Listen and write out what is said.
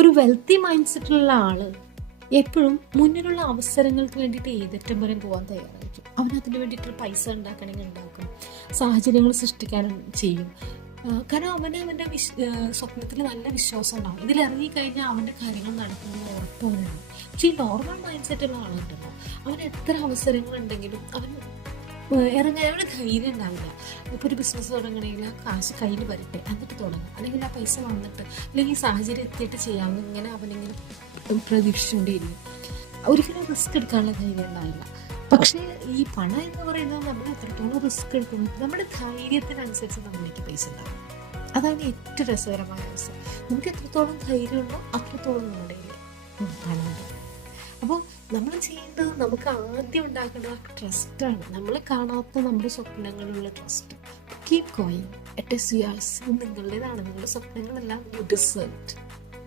ഒരു wealthy mind സെറ്റുള്ള ആള് എപ്പോഴും മുന്നിലുള്ള അവസരങ്ങൾക്ക് വേണ്ടിയിട്ട് ഏതറ്റം വരെ പോകാൻ തയ്യാറായിരിക്കും. അവൻ അതിന് വേണ്ടിയിട്ട് പൈസ ഉണ്ടാക്കണമെങ്കിൽ ഉണ്ടാക്കും, സാഹചര്യങ്ങൾ സൃഷ്ടിക്കാനും ചെയ്യും. കാരണം അവൻ്റെ സ്വപ്നത്തിൽ നല്ല വിശ്വാസം ഉണ്ടാവും. ഇതിൽ ഇറങ്ങിക്കഴിഞ്ഞാൽ അവൻ്റെ കാര്യങ്ങൾ നടക്കുന്നത് ഉറപ്പവനാണ്. പക്ഷേ ഈ നോർമൽ മൈൻഡ് സെറ്റുള്ള ആളുണ്ടല്ലോ, അവൻ എത്ര അവസരങ്ങളുണ്ടെങ്കിലും അവൻ ഇറങ്ങാനുള്ള ധൈര്യം ഉണ്ടാവില്ല. ഇപ്പോൾ ഒരു ബിസിനസ് തുടങ്ങണമെങ്കിൽ ആ കാശ് കയ്യിൽ വരട്ടെ എന്നിട്ട് തുടങ്ങും, അല്ലെങ്കിൽ ആ പൈസ വന്നിട്ട്, അല്ലെങ്കിൽ ഈ സാഹചര്യം എത്തിയിട്ട് ചെയ്യാമെന്ന് ഇങ്ങനെ അവനിങ്ങനെ പ്രതീക്ഷിച്ചുകൊണ്ടേയിരിക്കും. ഒരിക്കലും റിസ്ക് എടുക്കാനുള്ള ധൈര്യം ഉണ്ടാവില്ല. പക്ഷേ ഈ പണം എന്ന് പറയുന്നത് നമ്മൾ എത്രത്തോളം റിസ്ക് എടുക്കുന്നു, നമ്മുടെ ധൈര്യത്തിനനുസരിച്ച് നമ്മൾക്ക് പൈസ ഉണ്ടാവും. അതാണ് ഏറ്റവും രസകരമായ അവസ്ഥ. നമുക്ക് എത്രത്തോളം ധൈര്യമുണ്ടോ അത്രത്തോളം നമ്മുടെ പണമുണ്ട്. അപ്പോൾ നമ്മൾ ചെയ്യേണ്ടത്, നമുക്ക് ആദ്യം ഉണ്ടാക്കേണ്ടത് ആ ട്രസ്റ്റാണ്. നമ്മൾ കാണാത്ത നമ്മുടെ സ്വപ്നങ്ങളിലുള്ള trust. Keep going, it is yours. നിങ്ങളുടേതാണ്, നിങ്ങളുടെ സ്വപ്നങ്ങളെല്ലാം യു ഡിസേർവ്.